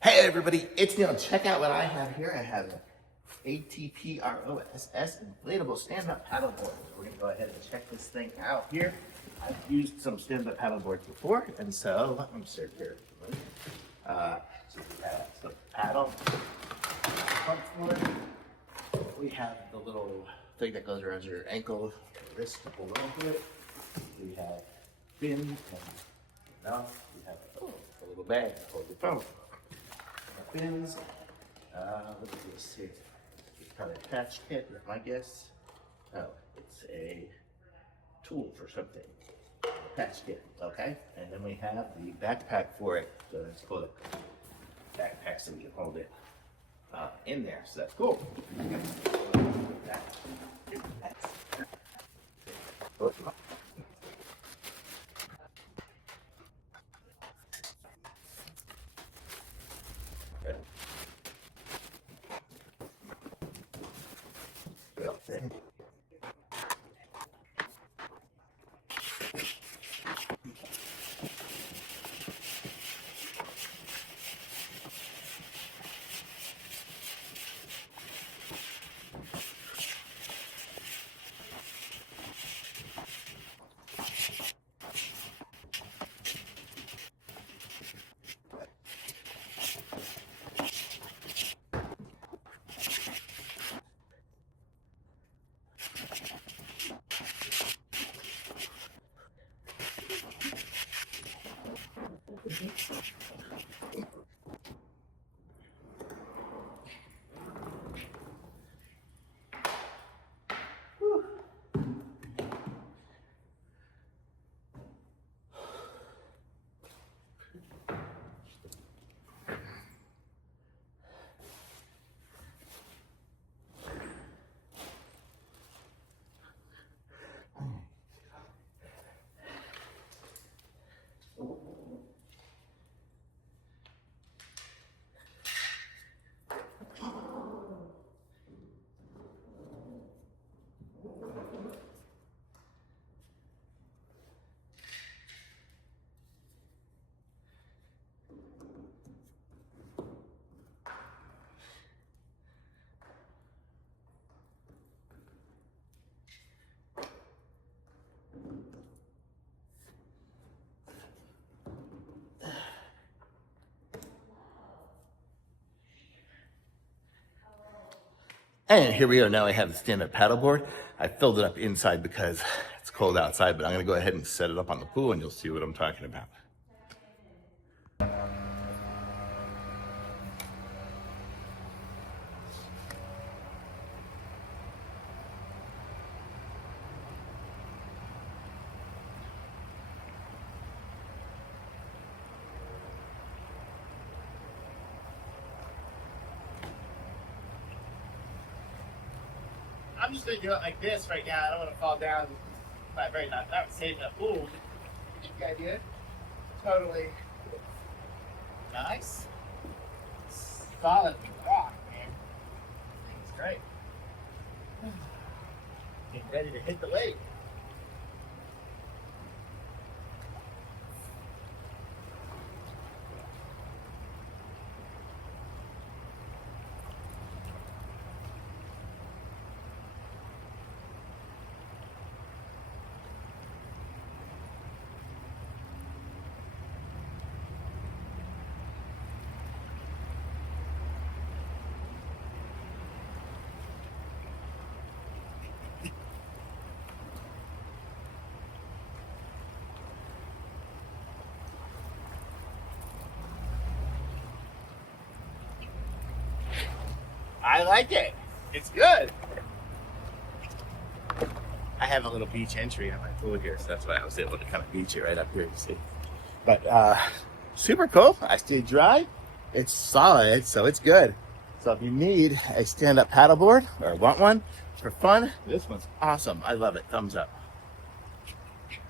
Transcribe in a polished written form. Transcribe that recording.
Hey everybody, it's Neil. Check out what I have here. I have an ATPROSS inflatable stand-up paddleboard. We're gonna go ahead and check this thing out here. I've used some stand-up paddleboards before, and so let me start here. So we have the paddle front for it. We have the little thing that goes around your ankle, wrist to hold on to it. We have fins and now we have a little bag to hold your phone. Fins. What is this here? It's kind of attached kit, I guess. Oh, it's a tool for something. Attached kit, okay? And then we have the backpack for it. So let's call it backpack so we can hold it in there. So that's cool. And here we are. Now I have the stand-up paddleboard. I filled it up inside because it's cold outside, but I'm gonna go ahead and set it up on the pool and you'll see what I'm talking about. I'm just gonna do it like this right now. I don't want to fall down. Not very not safe in a pool. You get the idea? Totally nice. Solid rock, man. It's great. Getting ready to hit the lake. I like it. It's good. I have a little beach entry on my pool here, so that's why I was able to kind of beach it right up here, you see. But super cool. I stayed dry. It's solid, so it's good. So if you need a stand-up paddleboard or want one for fun, this one's awesome. I love it. Thumbs up.